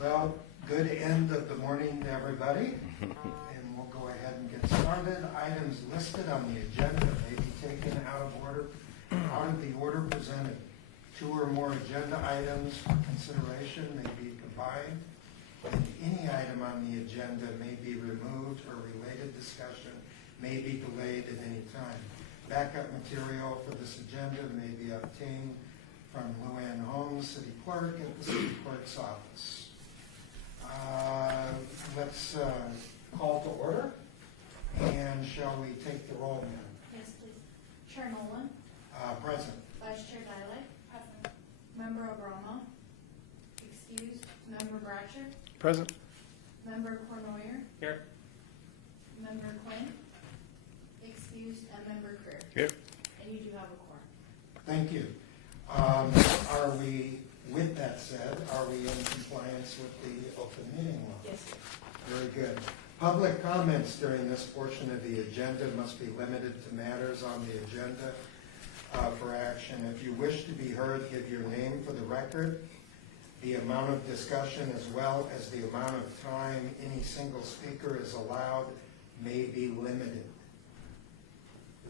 Well, good end of the morning to everybody, and we'll go ahead and get started. Items listed on the agenda may be taken out of the order presented. Two or more agenda items for consideration may be combined, and any item on the agenda may be removed or related discussion may be delayed at any time. Backup material for this agenda may be obtained from Luann Holmes, City Clerk, at the City Clerk's office. Let's call to order, and shall we take the roll, ma'am? Yes, please. Chair Nolan. Present. Vice Chair Dilek. Present. Member Obama. Excused. Member Bratcher. Present. Member Cornoyer. Here. Member Quinn. Excused. And Member Creer. Here. And you do have a quorum. Thank you. With that said, are we in compliance with the open meeting law? Yes, sir. Very good. Public comments during this portion of the agenda must be limited to matters on the agenda for action. If you wish to be heard, give your name for the record. The amount of discussion as well as the amount of time any single speaker is allowed may be limited.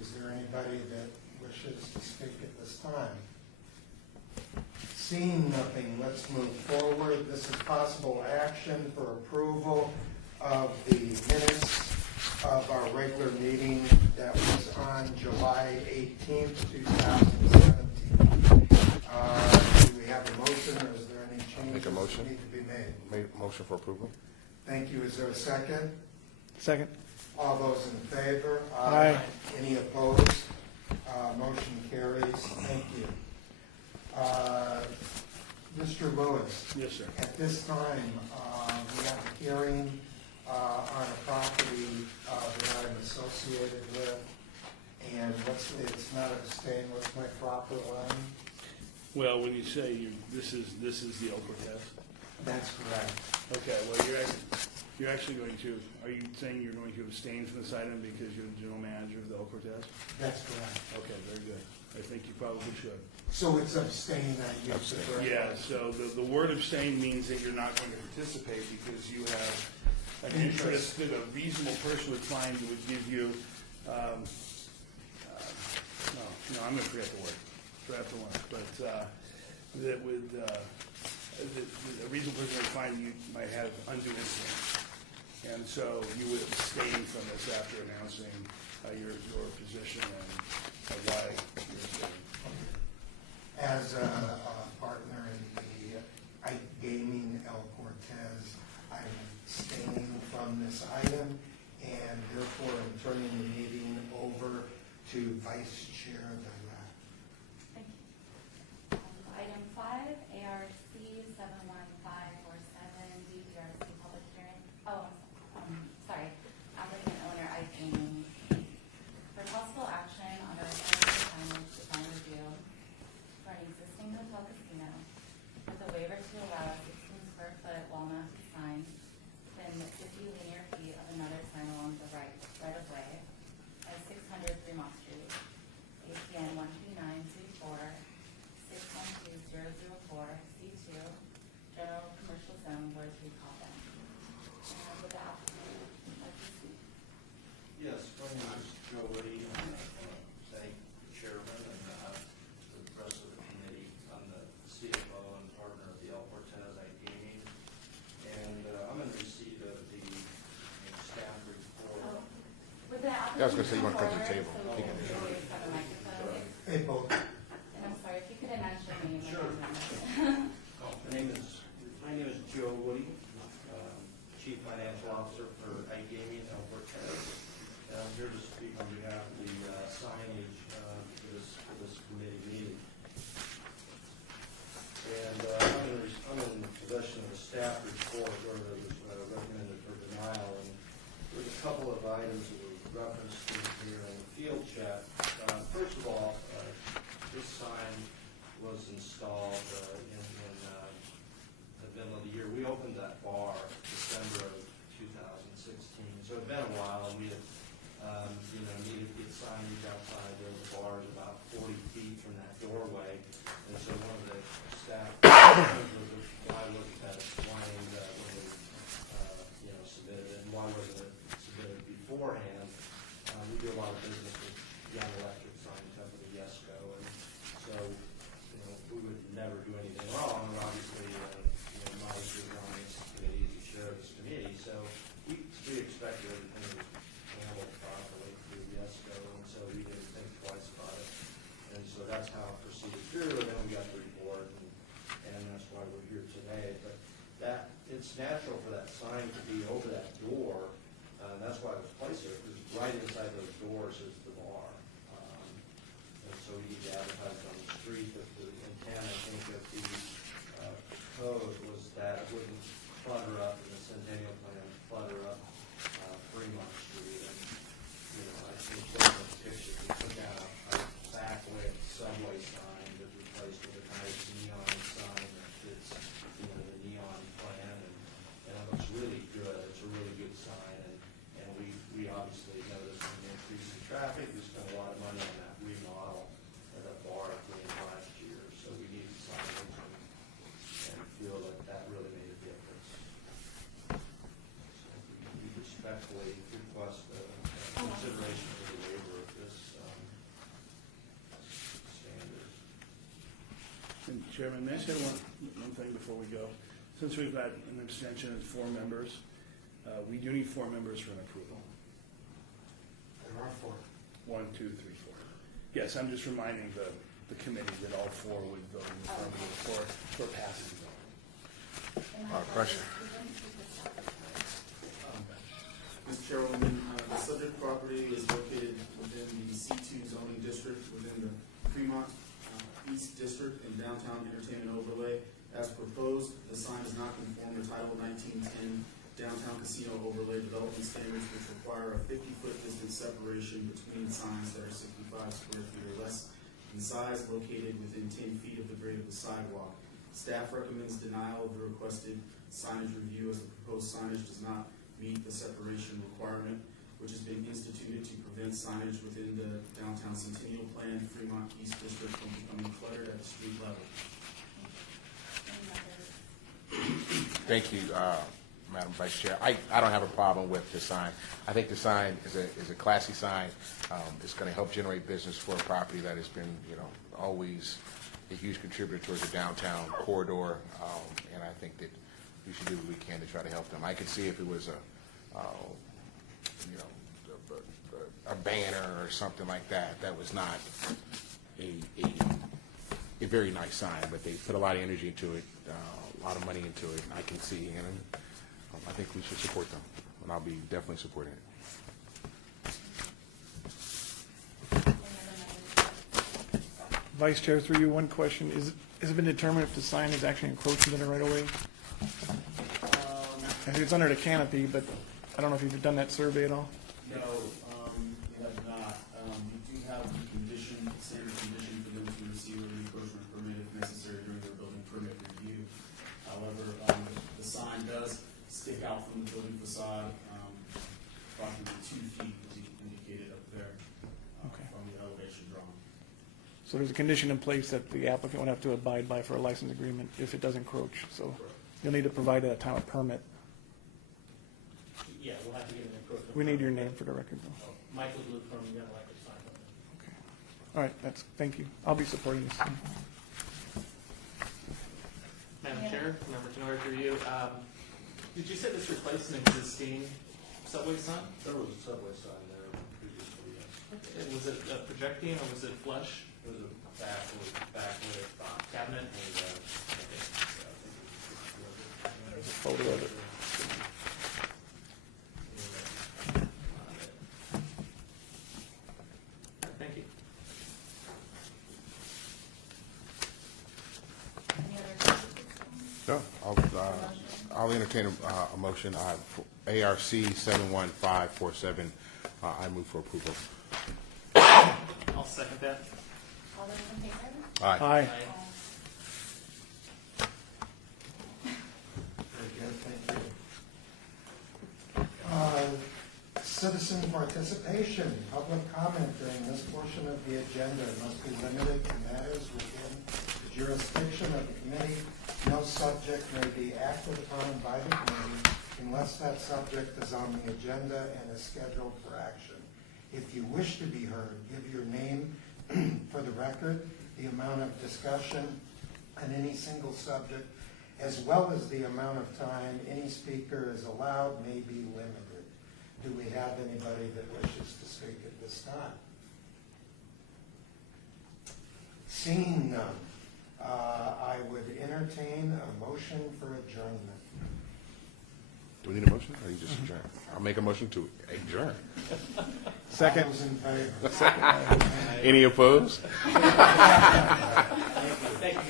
Is there anybody that wishes to speak at this time? Seeing nothing, let's move forward. This is possible action for approval of the minutes of our regular meeting that was on July 18th, 2017. Do we have a motion, or is there any changes Make a motion. that need to be made? Make motion for approval. Thank you. Is there a second? Second. All those in favor? Aye. Any opposed? Motion carries. Thank you. Mr. Lewis. Yes, sir. At this time, we have a hearing on a property that I'm associated with, and it's not abstained. What's my proper line? Well, when you say this is the El Cortez. That's correct. Okay. Well, you're actually going to. Are you saying you're going to abstain from this item because you're the general manager of the El Cortez? That's correct. Okay. Very good. I think you probably should. So it's abstain that you Abstain. Yeah. So the word abstain means that you're not going to participate because you have an interest that a reasonable person would find would give you. No, I'm going to forget the word. But that would. A reasonable person would find you might have undue influence. And so you would abstain from this after announcing your position and why you're abstaining. As a partner in the iGaming El Cortez, I'm abstaining from this item, and therefore I'm turning the meeting over to Vice Chair Dilek. Thank you. Item 5, ARC 71547, DPRC public hearing. Sorry. Applicant owner iGaming. For possible action on a request for signage design review for an existing hotel casino with a waiver to allow a 16 square foot wall-mounted sign within 50 linear feet of another sign along the right of way at 600 Fremont Street, APN 12924 612004 C2, General Commercial Zone, where we call them. With the applicant, like to speak. Yes, my name is Joe Woody. I want to thank the chairman and the rest of the committee. I'm the CFO and partner of the El Cortez iGaming. And I'm in receipt of the staff report. With the applicant. Yeah, I was gonna say, you wanna come to the forward, table. So He can- we always have a microphone. Hey, both. And I'm sorry, if you could announce your name. and Sure. your number. My name is Joe Woody, Chief Financial Officer for iGaming El Cortez. And I'm here to speak on behalf of the signage for this committee meeting. And I'm in possession of a staff report where it was recommended for denial. And there's a couple of items that were referenced here in the field chat. First of all, this sign was installed in the middle of the year. We opened that bar December of 2016, so it's been a while. We had, needed to get signage outside. There was a bar about 40 feet from that doorway, and so one of the staff was why wasn't that explained Chairman, may I say one thing before we go? Since we've got an abstention of 4 members, we do need 4 members for an approval. There are 4. 1, 2, 3, 4. Yes, I'm just reminding the committee that all 4 would vote in the affirmative for passing. Question. Mr. Chairwoman, the subject property is located within the C2 zoning district within the Fremont East District in downtown entertainment overlay. As proposed, the sign does not conform to Title 1910 downtown casino overlay development standards, which require a 50-foot distance separation between signs that are 65 square feet or less in size, located within 10 feet of the grade of the sidewalk. Staff recommends denial of the requested signage review as the proposed signage does not meet the separation requirement, which has been instituted to prevent signage within the downtown Centennial Plan Fremont East District from becoming cluttered at the street level. Thank you, Madam Vice Chair. I don't have a problem with the sign. I think the sign is a classy sign. It's going to help generate business for a property that has been, always a huge contributor towards the downtown corridor, and I think that we should do what we can to try to help them. I could see if it was a banner or something like that. That was not a very nice sign, but they put a lot of energy into it, a lot of money into it. I can see, and I think we should support them, and I'll be definitely supporting it. Vice Chair, through you, one question. Has it been determined if the sign is actually encroaching in the right of way? I think it's under the canopy, but I don't know if you've done that survey at all. No, we have not. We do have the condition, standard condition for them to receive an encroachment permit if necessary during their building permit review. However, the sign does stick out from the building facade, approximately 2 feet, as indicated up there, Okay. from the elevation drawing. So there's a condition in place that the applicant would have to abide by for a license agreement if it does encroach. So you'll need to provide a time of permit. Yeah, we'll have to get an encroachment. We need your name for the record, though. Michael Blue from the Electric Sign. Okay. All right, thank you. I'll be supporting this. Madam Chair, Member Tenor, through you. Did you say this replaced an existing subway sign? There was a subway sign there previously, yes. Was it projecting or was it flush? It was a backlit Cabinet? There's a photo of it. Thank you. Any other questions? No, I'll entertain a motion. ARC 71547. I move for approval. I'll second that. All those in favor? Aye. Aye. Very good, thank you. Citizen participation, public comment during this portion of the agenda must be limited to matters within the jurisdiction of the committee. No subject may be acted upon by the committee unless that subject is on the agenda and is scheduled for action. If you wish to be heard, give your name for the record, the amount of discussion on any single subject, as well as the amount of time any speaker is allowed may be limited. Do we have anybody that wishes to speak at this time? Seeing none, I would entertain a motion for adjournment. Do we need a motion, or you just adjourn? I'll make a motion to adjourn. Second. All those in favor? Any opposed? Thank you,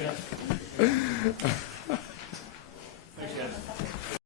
guys.